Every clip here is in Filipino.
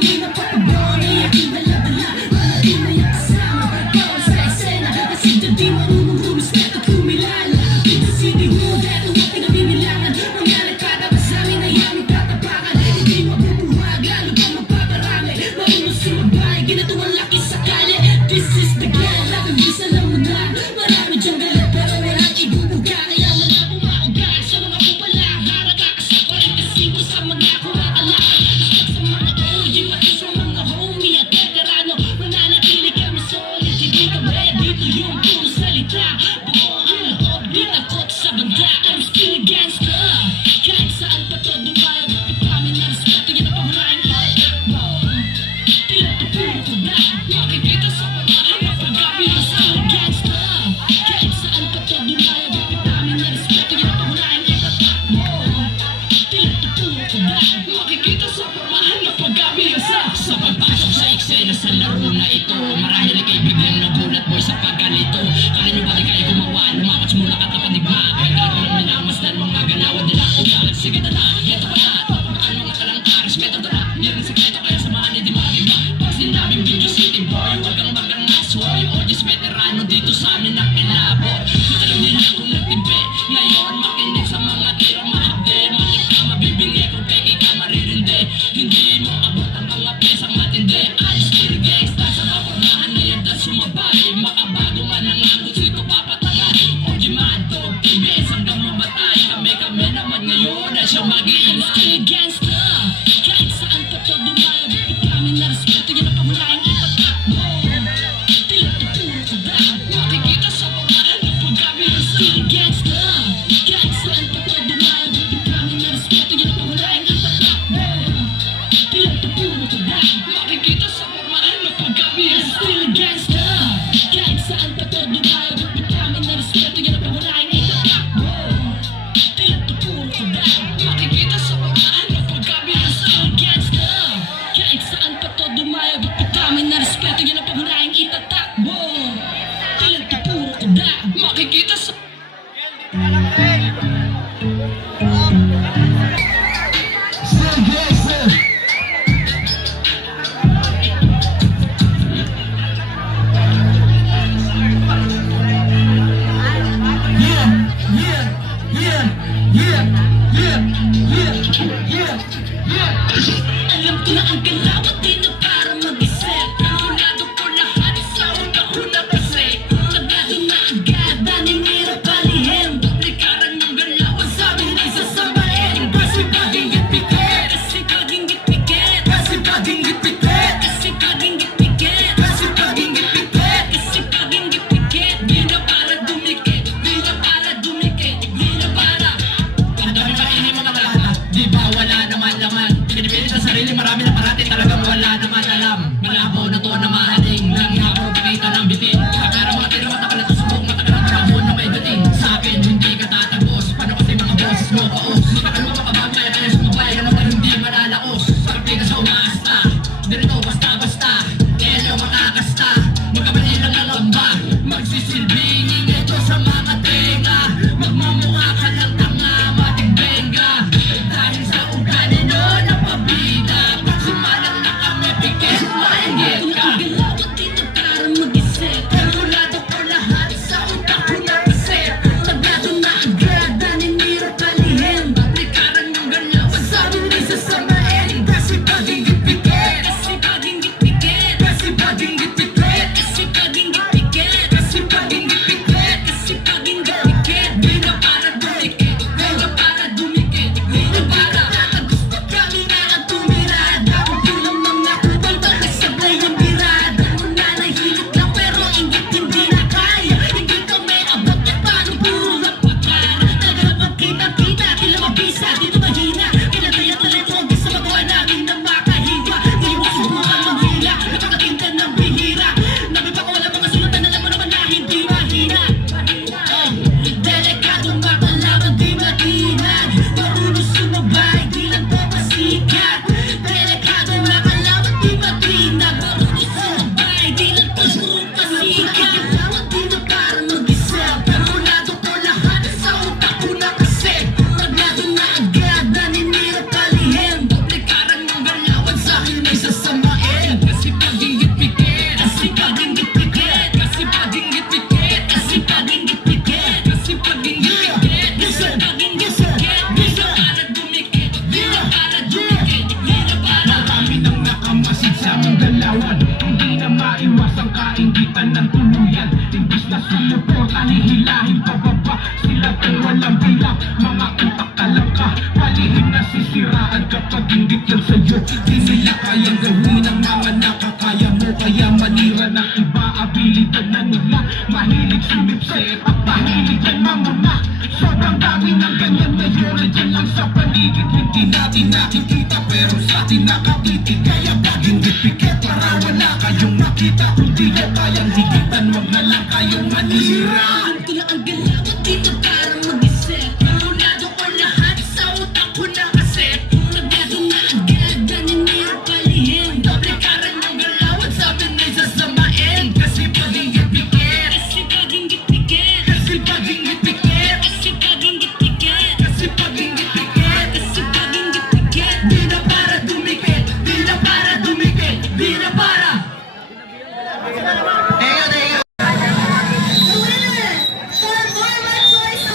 di napapabaw na aking dala-dala. Para di na yung kasama pagkawa sa eksena. Kasi di marunong rumispeto at kumilala. Dito city hood, eto ang pinabinilangan. Mga nagkatapas sa amin ay aming tatapakan. Hindi mabubuhag, lalo pa mapaparami. Marunong sumabay, ginatuang laki sa kalye. This is the game, laging bisa lang muna. Marami dyang galit pero walang ibubuga. Kaya wala bumauga sa mga kupala. Nakakasap pa rin kasi ko sa mga kumakalakad. Sa mga OG, pati sa mga homie at veterano. Mananatili kami solid, hindi kami dito yung puro salita. Buo ang loob, di takot sa banda. I'm still a gangster. Kahit saan pa to dumayo, bakit kami na respeto, yan ang pahulaing patakbo. Tila to puro kuda, makikita sa pamahan na paggabi na sa gangster. Kahit saan pa to dumayo, bakit kami na respeto, yan ang pahulaing patakbo. Tila to puro kuda, makikita sa pamahan na paggabi na sa pagpasok sa eksena sa laro na ito. Marahil ay kaibigang nagulat boy sa paggalito. Kala nyo ba di kayo gumawa? Lumakot muna katapat di ba? Kaya tayo lang minamasdan mga galawan nila. Ugalit sige na na, geto pa na. Papagaan mga kalangka, respeto na na. Yan ang sikreto kaya samahan ni di magiba. Pag sinabing video city boy, huwag kang magangas hoy. Audience veterano dito sa amin ang kilabot. Matalang nila kung nagtimpe. Ngayon makinig sa mga tira mahapde. Matik ka mabibingi kung peki ka maririndi. Hindi mo abot ang mga pesang matindi. I still gangsta sa mapormahan na yan na sumabay. Makabago man ang agot sito papatangan. OG man to, TBS hanggang mamatay. Kami naman ngayon na siya mag-iinay. Still gangsta, kahit saan pa to dumayo. Bakit kami na respeto, yan ang pahulaing ipatakbo. Tila to puro kuda, makikita sa pamahan na paggabi ng still gangsta. Kahit saan pa to dumayo. Bakit kami na respeto, yan ang pahulaing ipatakbo. Tila to puro kuda, makikita sa pamahan na paggabi ng still gangsta. Kahit saan pa to dumayo. Bakit kami na respeto, yan ang pahulaing ipatakbo. Tila to puro kuda, makikita sa pamahan na paggabi ng still gangsta. Kahit saan pa to dumayo. Bakit kami na respeto, yan ang pahulaing itatakbo. Tila to puro kuda, makikita sa alam ko na ang galawat dito para mag-isip. Kalkulado ko lahat, isawag ako na kasi. Agado na agad, naninira palihim. Duplikaran yung galawan sa amin ay sasabahin. Kasi kaging gipikit, kasi kaging gipikit. Kasi kaging gipikit, kasi kaging gipikit. Kasi kaging gipikit, kasi kaging gipikit. Di na para dumikit, di na para dumikit. Di na para. Ang dami maingay mga bata, di ba wala naman laman. Pinipilit sa sarili, marami na parati, talagang wala naman alam. Malabo na to na mahaling, lagi nga puro pakita ng bitin. Pero mga tira matagal na to subok, matagal ang drabon na may dating. Sa akin, hindi ka tatagos, paano kasi mga boses mo paos. Matagal mo makabang, kaya kaya sumabay, alam ka hindi malalaos. Parang ka sa umaasta, dirito basta-basta. Kaya makakasta, magkamali lang ang amba. Magsisilbing ito sa mga tenga. Magmumukha ka lang tanga, matigbenga. Dahil sa ugali no na pabida. Pag sumalang na kami, pikit, maingit ka. Pahihilahin pababa, sila ay walang bilang. Mga utak talangka, palihim nasisiraan kapag ingit yan sa'yo. Di nila kayang gawin ang mga nakakaya mo, kaya manira ng iba. Abilidad na nila, mahilig sumipset at mahilig yan mamuna. Sobrang dami ng ganyan ngayon, nandiyan lang sa paligid. Hindi natin nakikita pero sa atin nakatitig. Kaya baging ipikit para wala kayong makita. Kung di nyo kayang higitan, wag na lang kayong manira. Ito lang ang galaw at dito para mag-isip. Planado ko lahat sa utak ko nakaset. Nagado na agad, ganin niya palihim. Doble karan ng galaw at sabi na'y sasamain. Kasi paging ipikit, Kasi paging gipikit, kasi paging ipikit, kasi paging gipikit, kasi paging ipikit. kasi paging gipikit. Di na para dumikit, di na para dumikit, di na para. The winner for More My Choice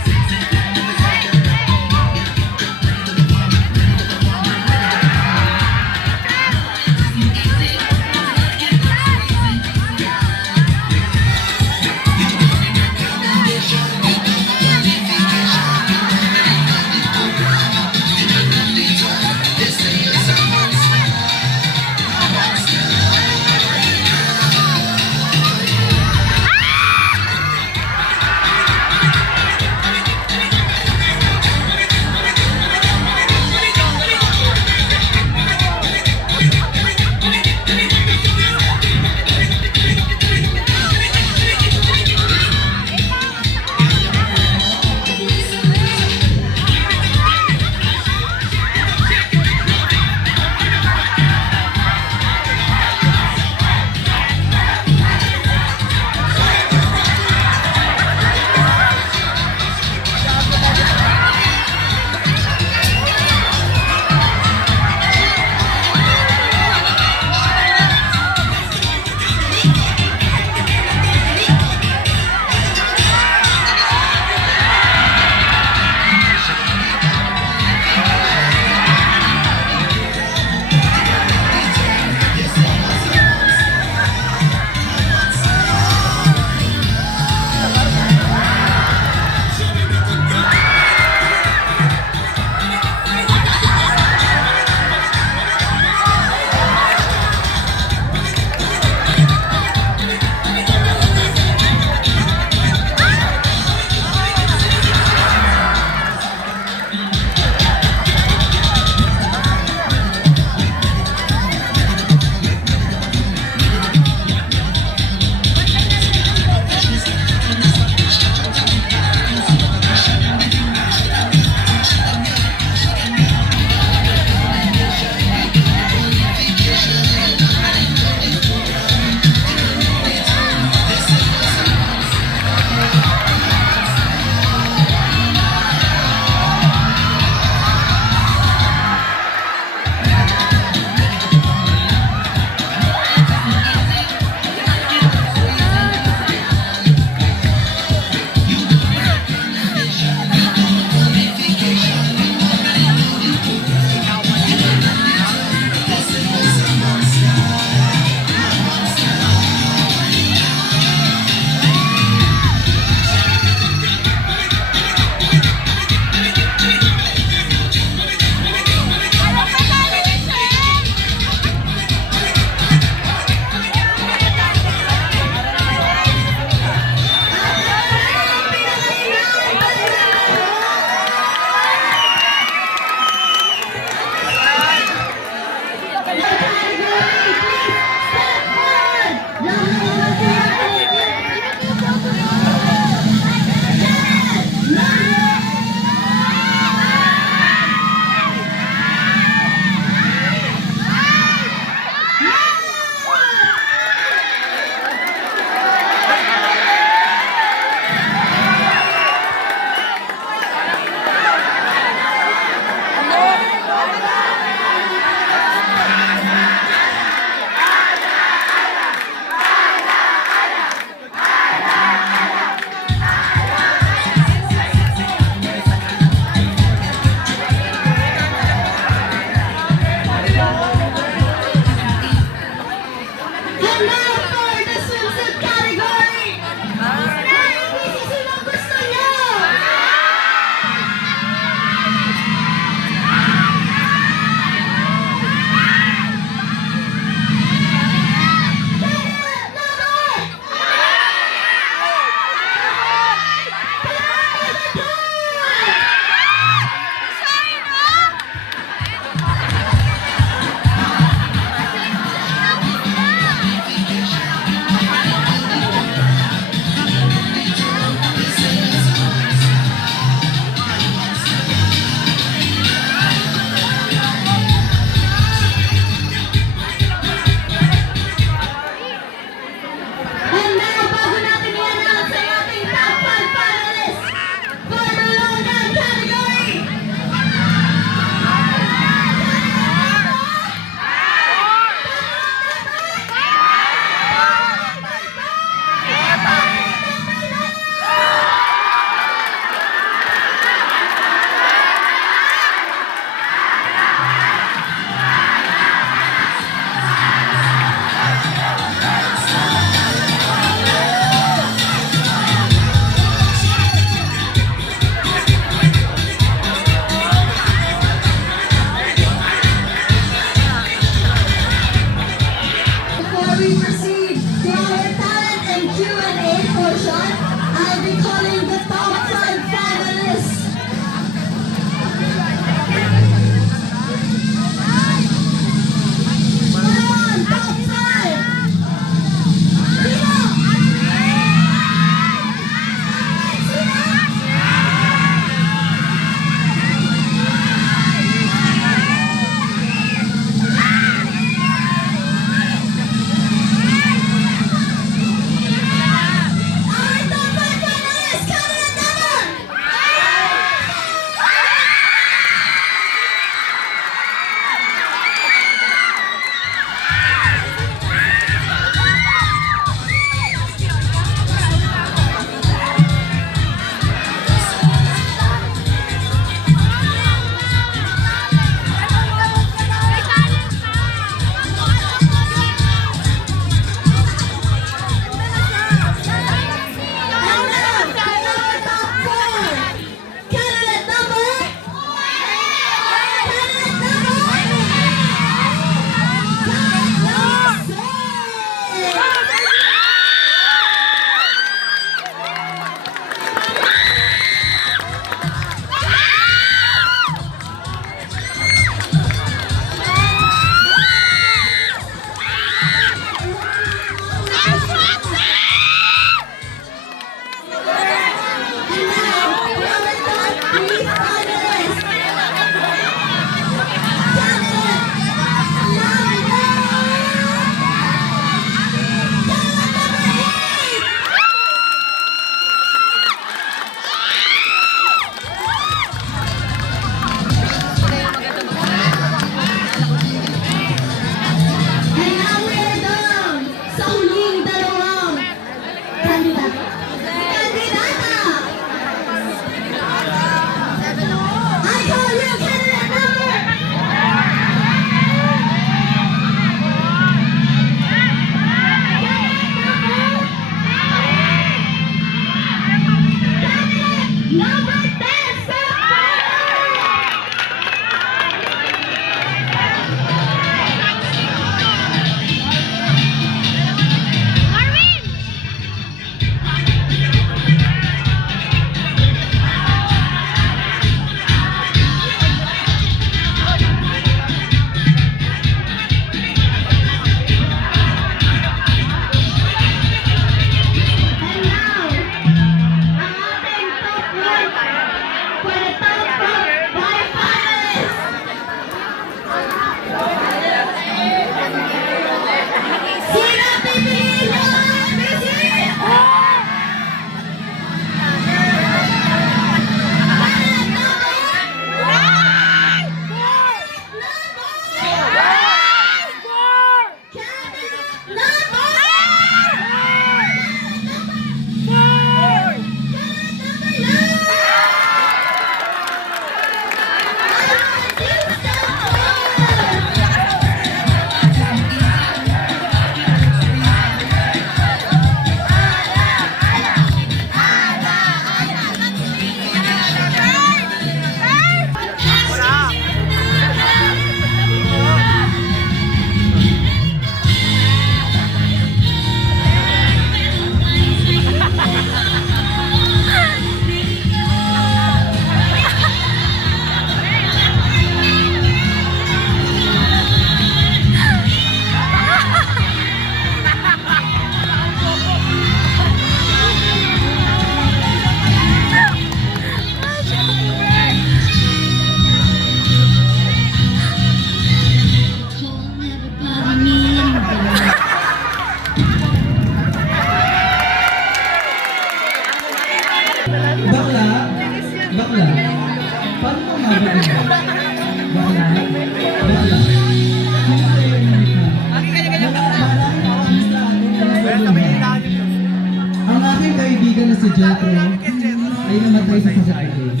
natin.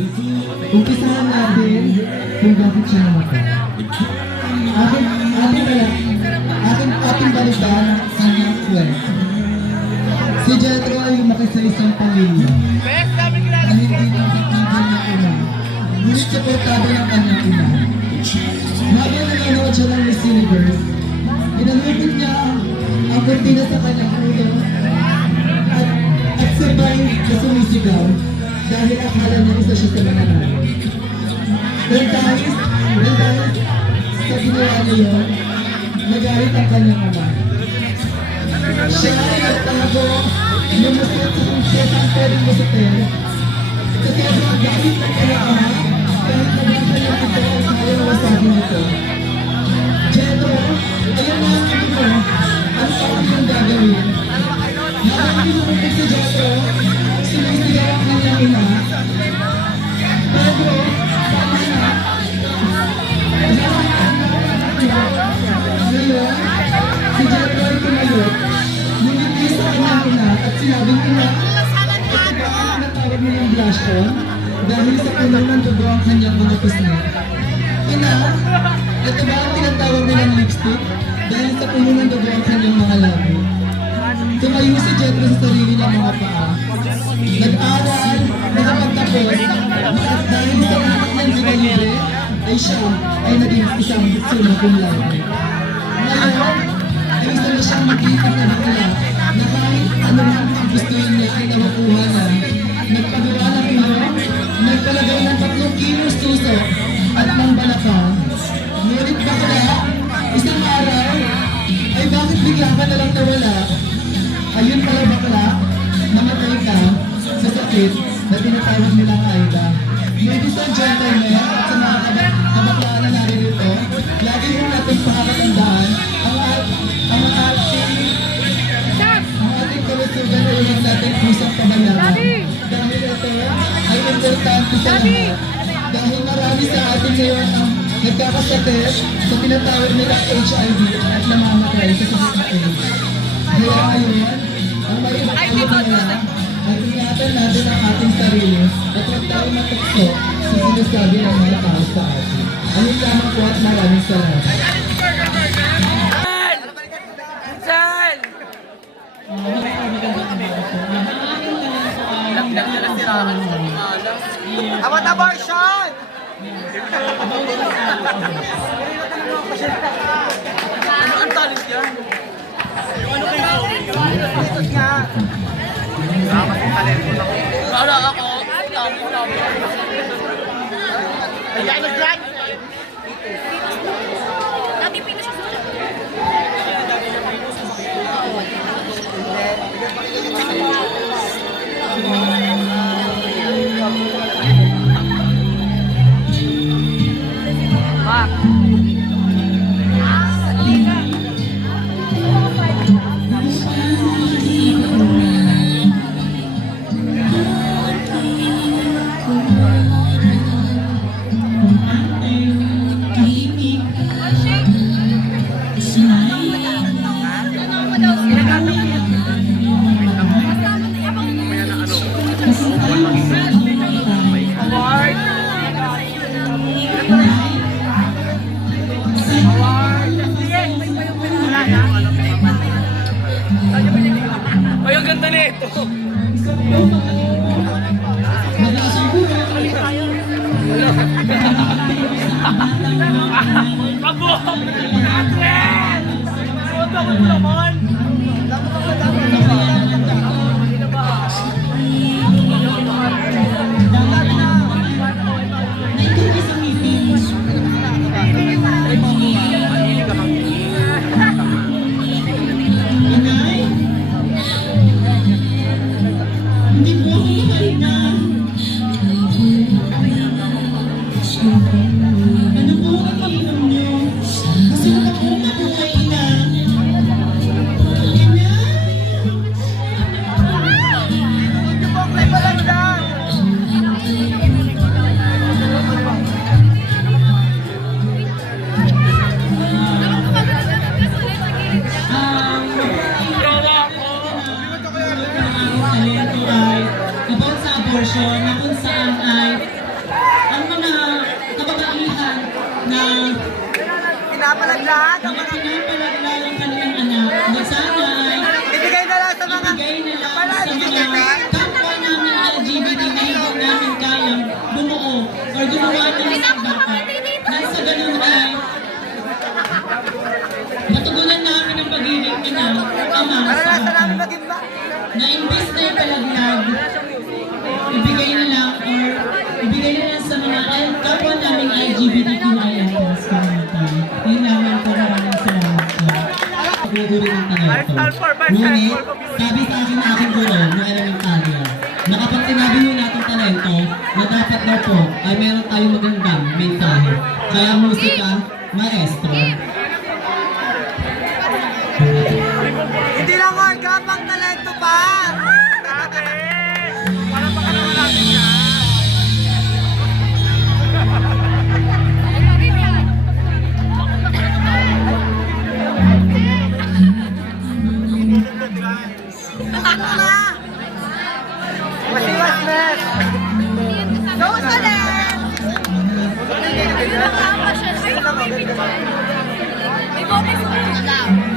Umpisahan natin kung bakit siya namatay. Ating balikan ang mga kwento. Si Jethro ay lumaki sa isang pamilya na hindi nakikigil na ina. Ngunit suportado ng kanyang ina. Habang nanonood siya ng Miss Universe, ginamitin niya ang kurtina sa kanyang ulo at sabay na sumisigaw dahil akala niya isa siya sa mga nanay. Dahil sa ginawa niya yun, nagalit ang kanyang ama. Siya ay nagtago, lumusot sa kumpesang pwedeng lusutin. Kasi ang mga galit ng kanyang ama, kahit nagkakanyang ito ang kaya wasabi nito. Jethro, ayun na ang ito mo, ano pa ang iyong gagawin? Habang pinumupig si Jethro, sinisigaw ang kanyang ina. Pedro, tama na. Ngayon, si Jethro ay tumayo, nangiti sa kanyang ina at sinabing ina, natawag mo yung blush on dahil sa puno ng dugo ang kanyang mga pisngi. Ina, ito ba ang tinatawag nilang lipstick dahil sa puno ng dugo ang kanyang mga labi? Tumayo si Jethro sa sarili ng mga paa. Nag-aral, nakapagtapos, at dahil sa utak ng libre, ay siya ay naging isang summa cum laude. Ngayon, ay isa na siyang mag-iipag na bakla na kahit ano man ang gustuin niya ay nawakuha na. Nagpagawa ng ilong, nagpalagay ng 3 kilos suso at ng balakang. Ngunit bakla, isang araw, ay bakit bigla ka na lang nawala? Ayun pala bakla, namatay ka sa sakit na tinatawag nilang AIDA. Ladies and gentlemen, at sa mga kabaklaan na naririto, lagi rin natin pakakatandaan ang ating kalusugan na ulang natin pusang pabalaran. Dahil ito ay importante sa lahat. Dahil marami sa atin ngayon ang nagkakasakit sa tinatawag nilang HIV at namamatay sa sakit na AIDS. Kaya ngayon, ang may iba ay ingatan natin ang ating sarili at huwag tayo matukso sa sinasabi ng mga tao sa atin. Ayun lamang po at maraming salamat. About abortion! Ano ang talent yan? Ano kayo? Yung nga. Wala ako. Ayan, nag-run! Lagi pinasusunod. Ay, ang ganda na ito! Abo! Atlet! Foto ko naman! mga pinapalaglag ang kanilang anak na sana ay Ibigay na lang sa mga... ibigay na lang sa mga kapwa namin LGBT na hindi namin kayang bumuo or gumawa ng isang bata. Nang sa ganun ay matugunan namin ang pagiging ina, ama sa Sa bata. namin maging ba? Na imbis na ipalaglag, ibigay na lang or ibigay na lang sa mga kapwa naming LGBTQIA+ community. Yun lamang po, maraming salamat po. Pagluto rin ang talento. Ngunit, sabi sa akin na aking guro na elementarya, na kapag sinabi mo natin talento, na dapat daw po ay meron tayong magandang mensahe. Kaya musika, maestro. Hindi lang hard, kapang talento pa! Wala pa ka naman natin yan. Masiwas, Nes! Go sa left!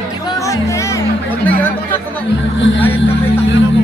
Huwag na yun, baka kahit na may takbo mo.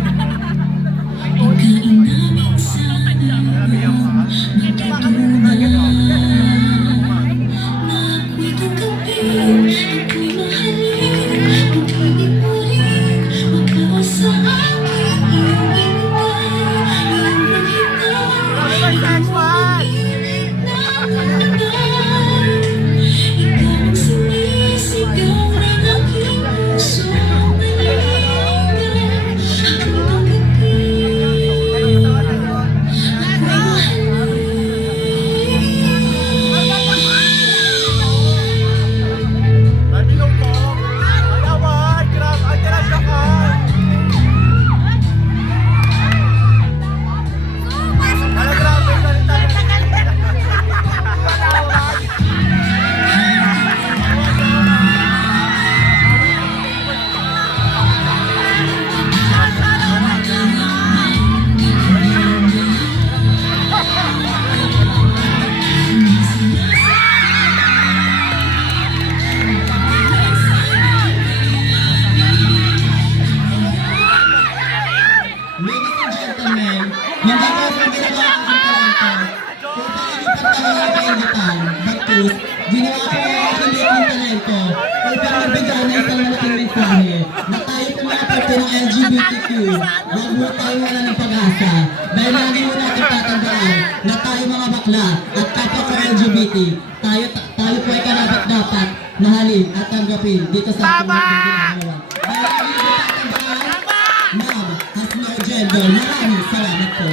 Ladies and gentlemen, hindi ko po ginagawa ang talento. Upang ipagtanong ang kaingitan, bagkus, ginawa ko ang aking liit talento upang magbigay ng isang malaking mensahe na tayo po mga parte ng LGBTQ, huwag mo tayo wala ng pag-asa dahil lagi mo natin tatandaan na tayo mga bakla at kapwa sa LGBT, tayo po ay karapat-dapat mahalin at tanggapin dito sa ating mga ginagawa. Dahil lagi mo tatandaan, Ma'am has no gender. Maraming salamat po.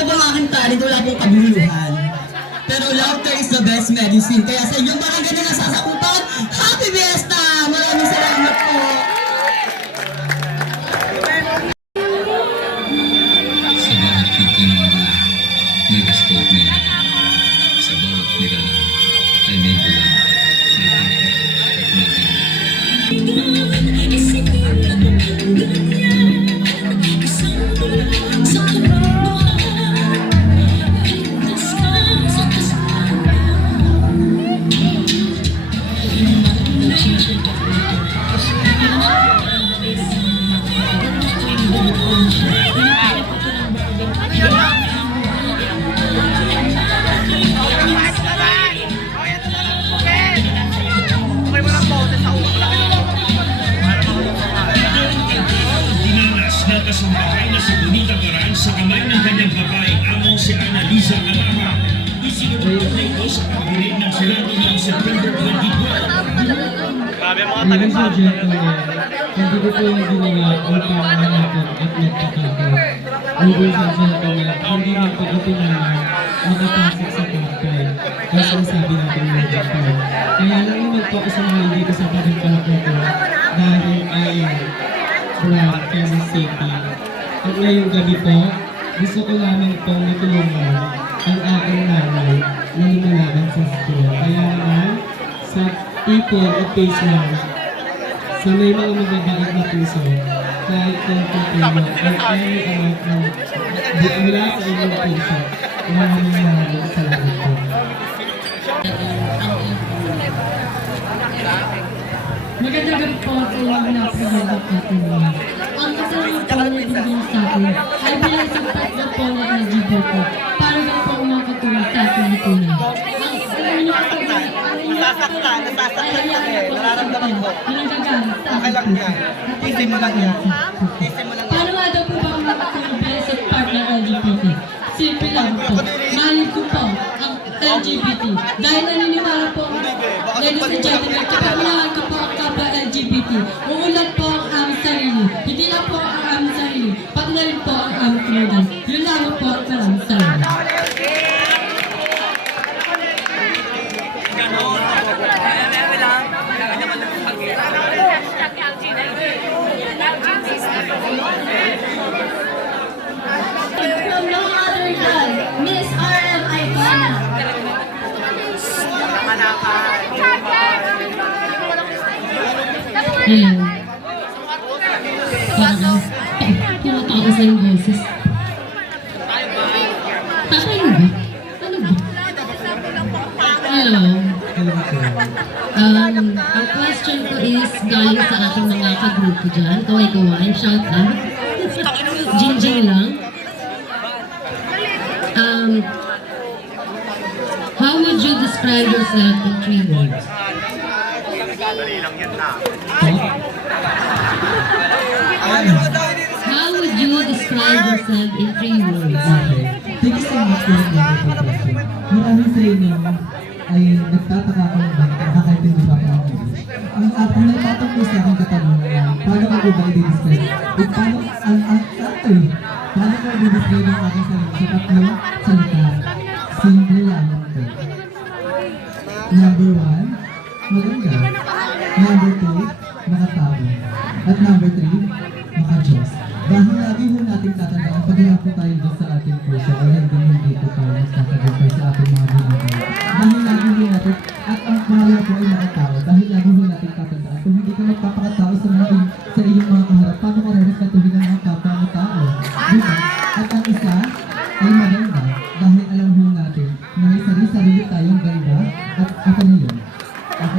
ito po ang aking talent, wala pong kabuluhan. Pero laughter is the best medicine. Kaya sa inyong barangay na nasasakupan, Happy Fiesta! Maraming salamat po! Sa bawat pinto ng mundo, may gusto at may laman. Sa bawat nilalang, ay may bulan, may tangkay, at may tingin. Dinanas na kasambahay na si Bonita Baran sa kamay ng kanyang babaeng amo si Annalisa Alama. Isinunod na ito sa pagbirin ng Senado noong September 2012. Grabe mga Alam sa taga-South. Jet ko hindi ko po yung ginawa upang manakot at nagpapagawa. Hindi sa Jet ko hindi na po ipinaman makapasok sa campaign. Kaya sinasabi natin yung campaign. Kaya lang naman po ako sumali dito sa pagkakako ko dahil ay from Quezon City. At ngayong gabi po, gusto ko lamang pong matulungan ang aking nanay na lumalaban sa school. Kaya naman, sa people of face lang, sa may mga mababait na puso, kahit kung tutulong ang any amount ng mula sa inyong puso, maraming salamat po. Magandang gabi po sa inyong napakagandang katuloy. Ang kasama po na ibigay sa akin ay bilang isang partner po na LGBT para daw po makatulong sa ating lipunan. Nasasaktan eh. Nararamdaman ko. Okay lang yan. Isin mo lang yan. Isin mo lang yan. Paano nga daw po ba ako makatulong bilang isang partner LGBT? Simple lang po. Mahalin ko po ang LGBT dahil naniniwala po ladies and gentlemen, kapag minahal ko po ang kapwa LGBT, uulat po ang aming sarili. Hindi lang po ang aming sarili, pati na rin po ang aming komunidad. Yun lamang po at maraming salamat. From no other than Miss RM Icona. Hello. Parang tinatakas na yung boses. Tatay mo ba? Ano ba? Hello. Ang question ko is galing sa aking mga kagrupo dyan. Kaway-kawain, shout out. Jingjing lang. How would you describe yourself in 3 words? How would you describe yourself in 3 words? Thank you so much for that question. Marami sa inyo ay nagtataka kung bakit nakakaintindi ba ako ng English. Ang nagtatang po sa aking katanungan, paano ko ba i-describe? Paano ko i-describe ang aking sarili sa tatlong salita? Simple lamang po. Number 1, maganda. Number 2, makatao. At number 3, maka-Diyos. Dahil lagi ho natin tatandaan, pag wala po tayo doon sa ating puso, o hindi po tayo nagtatagumpay sa ating mga ginagawa. Dahil lagi ho natin, at ang mahalaga po ay makatao, dahil lagi ho natin tatandaan, kung hindi ka magpapakatao sa iyong mga kaharap, paano ka re-respectuhin ang mga kapwa mo tao? Diba? At ang isa ay maganda, dahil alam ho natin na may sarili-sarili tayong ganda, at ako na yun. Ako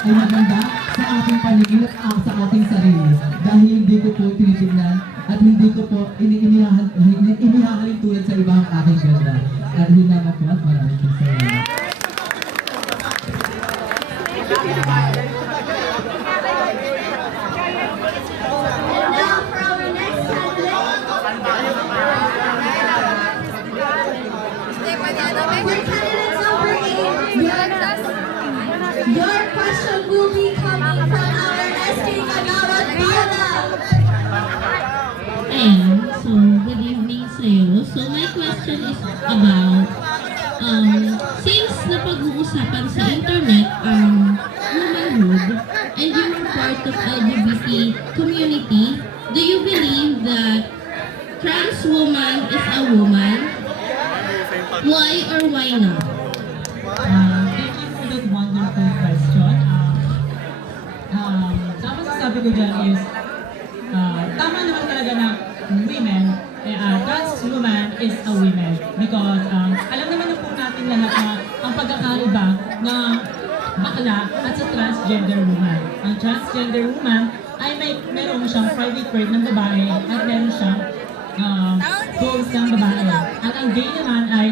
ay maganda sa ating paligid at sa ating sarili dahil hindi ko po tinitignan at hindi ko po inihahalin tulad sa ibang aking ganda. At hindi naman po at maraming salamat. Now for our next candidate. For candidate number 8, your question will be coming from our SK Kagawad Bala. Ayan, so good evening sa iyo. So my question is about since napag-uusapan sa internet ang womanhood and you are part of LGBT community, do you believe that trans woman is a woman? Why or why not? Thank you for that wonderful question. Dapat sasabi ko dyan is, tama naman talaga na women, trans woman is a woman. Because alam naman na po natin lahat na ang pagkakaiba ng bakla at sa transgender woman. Ang transgender woman ay meron siyang private part ng babae at meron siyang goals ng babae. At ang gay naman ay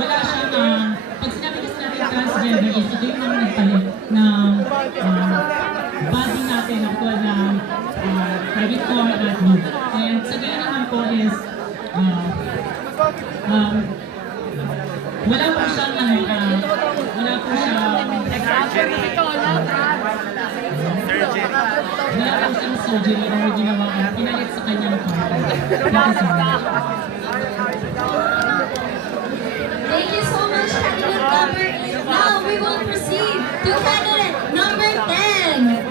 wala siyang, pag sinabi kasi natin transgender is ito yung mga nagpalit ng body natin na katulad ng private part at boob. And sa gay naman po is wala po siyang wala po siyang surgery or ginawa pinalit sa kanyang part. Thank you so much, candidate number 8. Now we will proceed to candidate number 10.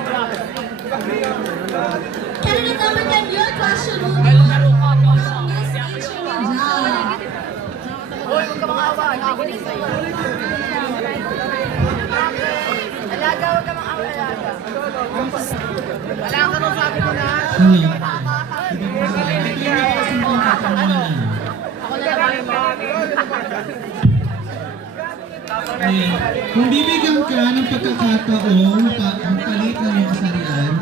Candidate number 10, your question will be from Miss Rachel Rajab. Kung bibigyan ka ng pagkakataon palit ng iyong kasarian,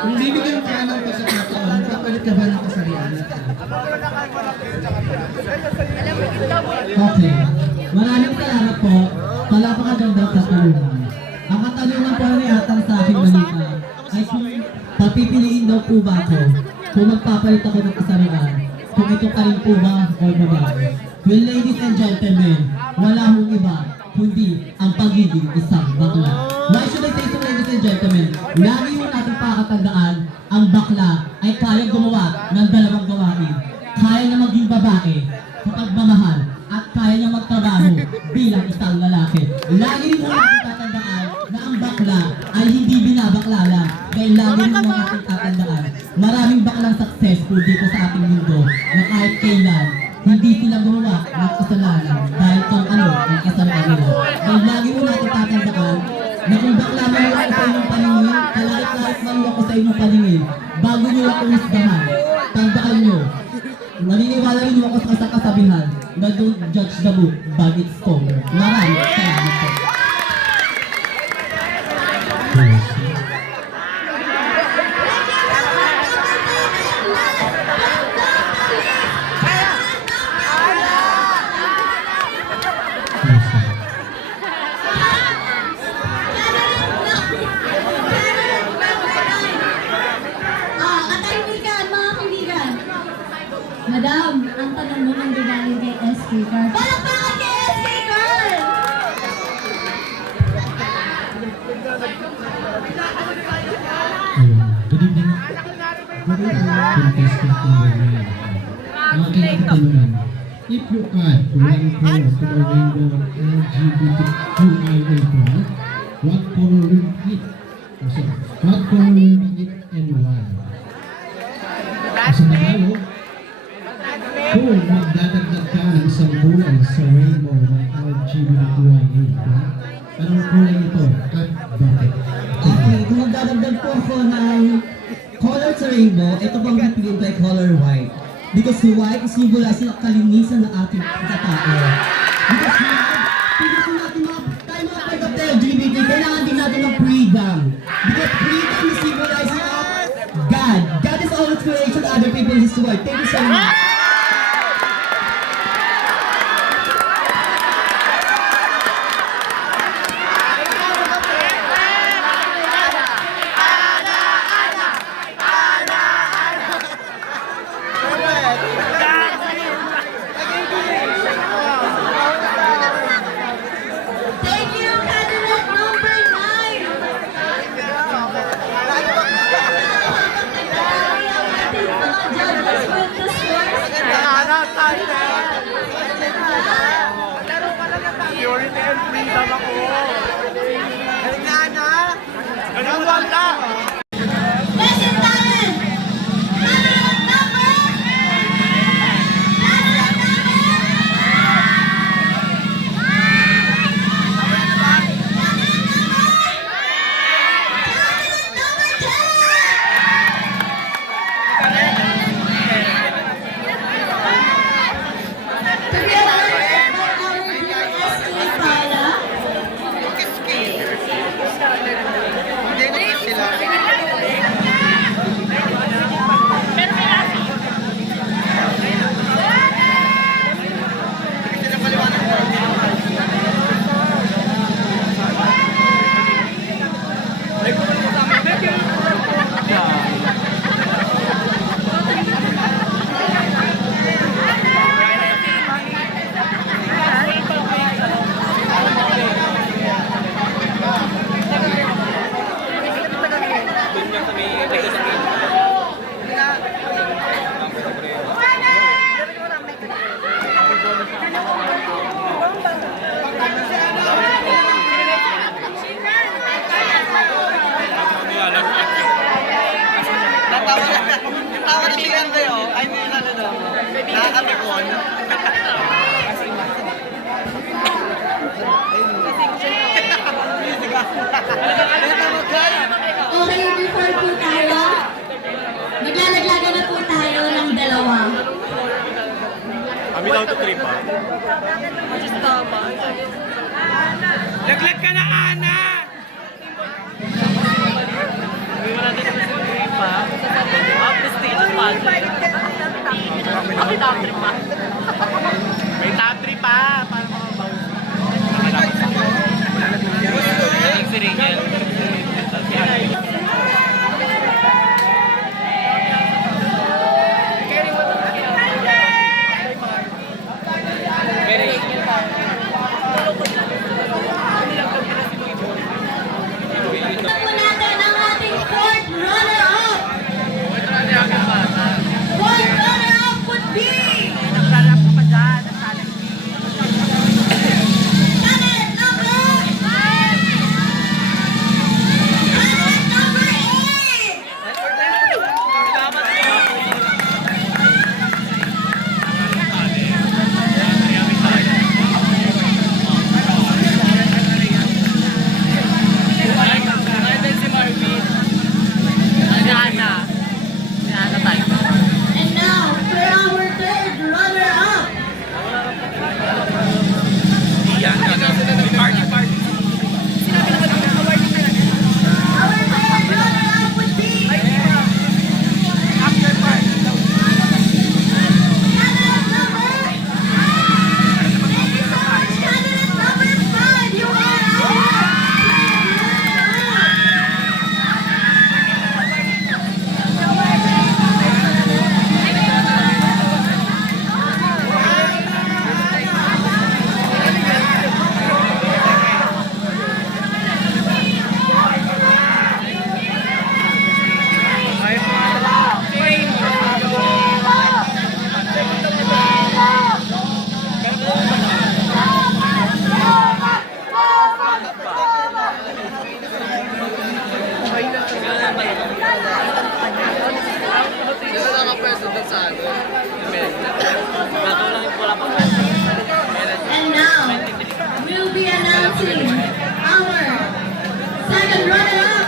kung bibigyan ka ng pagkakataon, papalit ka ba ng kasarian? Okay. Maraming salamat po. Napakagandang katanungan. Ang katanungan po ni Atang sa aking balita ay kung papipiliin daw po ba ako kung magpapalit ako ng kasarian, kung ito pa rin po ba o babae. Well, ladies and gentlemen, wala hong iba kundi ang pagiging isang bakla. Why should I say so, ladies and gentlemen? Lagi mo natin pakatandaan, ang bakla ay kayang gumawa ng dalawang gawain. Kaya na maging babae sa pagmamahal at kaya niya magtrabaho bilang isang lalaki. Lagi rin mo natin tatandaan na ang bakla ay hindi binabakla lang. Kaya lagi rin mo natin tatandaan, maraming baklang successful dito sa ating mundo na kahit kailan hindi sila gumawa ng kasalanan dahil kung ano ang kasalanan nila. Kaya lagi mo natin tatandaan na kung bakla man ako sa inyong paningin, kalahit-lahit man ako sa inyong paningin, bago nyo ako wisdahan, tandaan nyo, naniniwala rin ako sa kasabihan na don't judge the book by its cover. Maraming salamat po. Madam, ang tanong mo nang galing kay SK Car. Palakpakan kay SK Car! Good evening. Good evening, contestant number 9. Ang aking katanungan, if you add 1 color to the rainbow LGBTQIA+, what color will it? What color will it and why? Sa Tagalog, kung magdadagdag ka ng isang kulay sa rainbow ng LGBTQIA+, anong kulay ito at bakit? Okay, kung magdadagdag po ako ng color sa rainbow, ito pang pipiliin ko ay color white. Because white is symbolize ng kalinisan ng ating katao. Because natin tayo mga part of the LGBT, kailangan din natin ng freedom. Because freedom is symbolizing of God. God is always creation other people in this world. Thank you so much. Thank you, candidate number 9. Lesson talent! Candidate number! Tawa na si Ganda yun. Ay, may nakakatikon. Okay, before po tayo, maglalaglagan na po tayo ng dalawa. Kami daw to trip ha. Laglag ka na, Ana! Sabi mo natin sa trip ha. Prestigious pageant. May top trip pa. May top trip pa. Para makabaw. Si Rachel. Tignan po natin ang ating fourth runner-up. Fourth runner-up would be... Candidate number... Candidate number 8! And now, for our third runner-up. Our third runner-up would be... Candidate number... Candidate number 5, you are And now, we'll be announcing our second runner-up.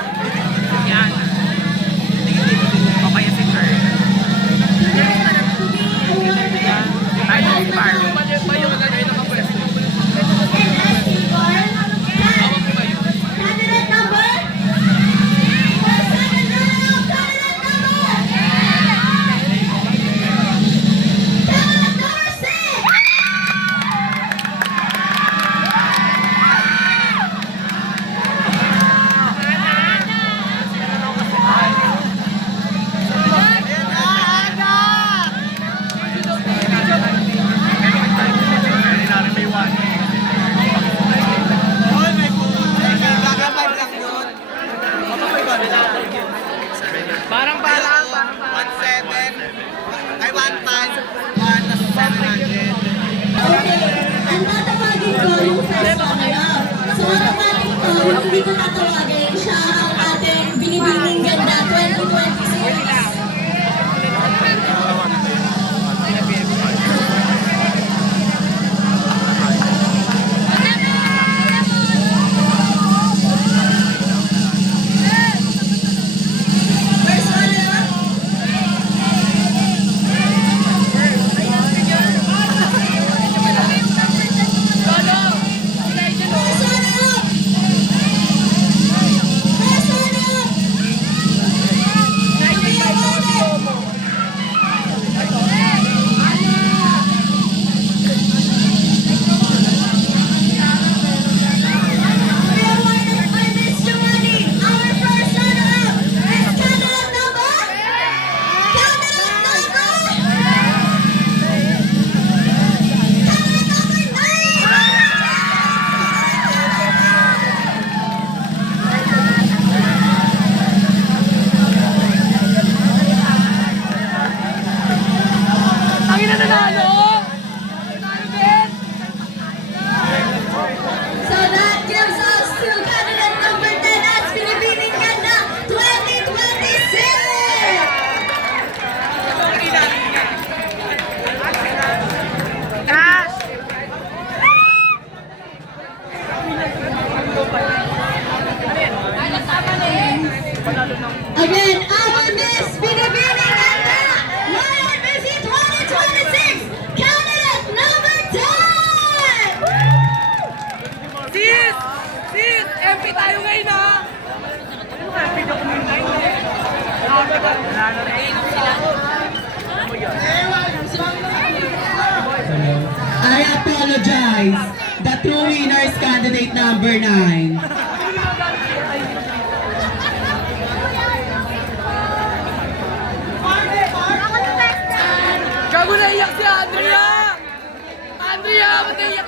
Candidate number? Our second runner-up, candidate number 6! Parang 1.7. Ay, 1 times 1 na 700. Okay, ang tatawagin ko yung first runner-up. So, automatic to, hindi ko tatawagin. Siya ang ating binibining ganda 2020 series. First runner-up. First runner-up. First runner-up. So that gives us to candidate number 10 as Pinipining Ganda 2026! Again, our Miss Pinipining Ganda Lion Miss 2026 candidate number 10! Sis! Sis! MP tayo ngayon ha! Video ko muna yun eh. Wala na rin. I apologize. The true winner is candidate number 9. Gago na iyak si Andrea! Andrea, ba't naiyak